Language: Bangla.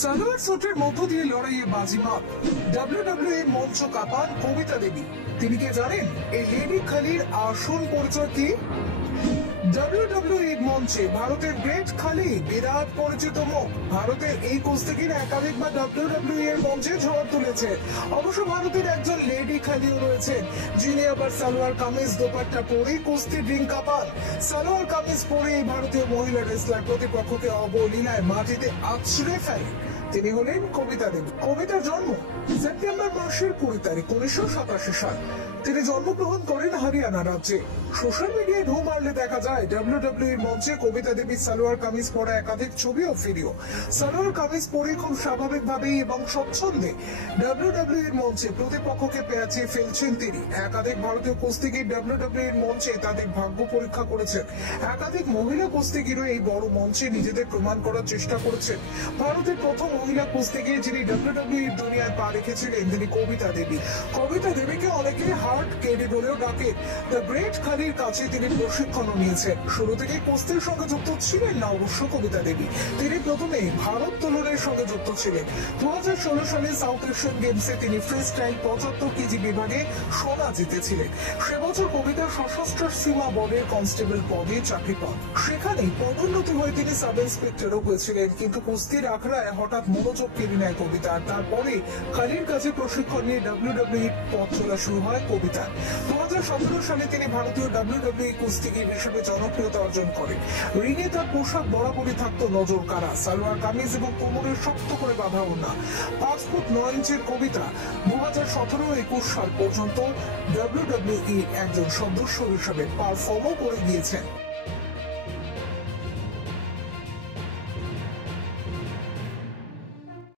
সালোয়ার স্যুটের মধ্য দিয়ে লড়াইয়ে বাজিমাত ডাব্লিউডাব্লিউই মঞ্চ কাঁপান কবিতা দেবী। তিনি কে জানেন এই লেডি খালির আসল পরিচয় কি? ডাব্লিউডাব্লিউই মঞ্চে ভারতের গ্রেট খালি বিরাট পরিচিত মুখ। ভারতের এই কুস্তিগির একাধিকবার ডাব্লিউডাব্লিউই এর মঞ্চে ঝড় তুলেছে। অবশ্য ভারতের একজন লেডি খালিও রয়েছেন, যিনি আবার সালোয়ার কামিজ দোপাট্টা পরে কুস্তির রিং কাঁপান। সালোয়ার কামিজ পরে এই ভারতীয় মহিলা রেসলার প্রতিপক্ষকে অবলীলায় মাটিতে আছড়ে ফেলে। তিনি হলেন কবিতা দেবী। কবিতার জন্ম সেপ্টেম্বর মাসের 20 তারিখ 1987 সাল। তিনি জন্মগ্রহণ করেন হরিয়ানা রাজ্যে। সোশ্যাল মিডিয়ায় ঢু মারলে দেখা যায় ডাব্লিউডাব্লিউই মঞ্চে কবিতা দেবী সালোয়ার কামিজ পরা একাধিক ছবি ও ভিডিও। সালোয়ার কামিজ পরে খুব স্বাভাবিকভাবেই এবং স্বচ্ছন্দে ডাব্লিউডাব্লিউই মঞ্চে প্রতিপক্ষকে পেঁচিয়ে ফেলছেন তিনি। একাধিক ভারতীয় কুস্তিগির ডাব্লিউডাব্লিউই মঞ্চে তাদের ভাগ্য পরীক্ষা করেছেন। একাধিক মহিলা কুস্তিগিরও এই বড় মঞ্চে নিজেদের প্রমাণ করার চেষ্টা করেছেন। ভারতের প্রথম মহিলা কুস্তিগির যিনি ডাব্লিউডাব্লিউই দুনিয়ায় পা রেখেছিলেন তিনি কবিতা দেবী। কবিতা দেবীকে অনেকে হার্ট কেডি বলেও ডাকে। দ্য গ্রেট খালির কাছে তিনি প্রশিক্ষণও নিয়েছেন। শুরু থেকে কুস্তির সঙ্গে যুক্ত ছিলেন না অবশ্য কবিতা দেবী। তিনি প্রথমে ভারোত্তোলনের সঙ্গে যুক্ত ছিলেন। 2016 সালে সাউথ এশিয়ান গেমসে তিনি ফ্রি স্টাইল 75 কেজি বিভাগে সোনা জিতেছিলেন। সে বছর কবিতার সশস্ত্র সীমা বলের কনস্টেবল পদে চাকরি পান। সেখানেই পদোন্নতি হয়ে তিনি সাব ইন্সপেক্টরও হয়েছিলেন। কিন্তু কুস্তির আখড়ায় হঠাৎ মনোযোগ কেড়ে নেয় কবিতা। তারপরে খালির কাছে প্রশিক্ষণ নিয়ে ডাব্লিউডাব্লিউই পথ চলা শুরু হয় কবিতা। 2017 সালে তিনি ভারতীয় ডাব্লিউডাব্লিউই কুস্তিগির হিসেবে জনপ্রিয়তা অর্জন করেন। রিংয়ে তার পোশাক বরাবরই থাকতো নজর কাড়া, সালোয়ার কামিজ এবং কোমরে শক্ত করে বাঁধা ওড়না। 5 ফুট 9 ইঞ্চির কবিতা 2017-21 সাল পর্যন্ত ডাব্লিউডাব্লিউই একজন সদস্য হিসেবে পারফর্মও করে গিয়েছেন।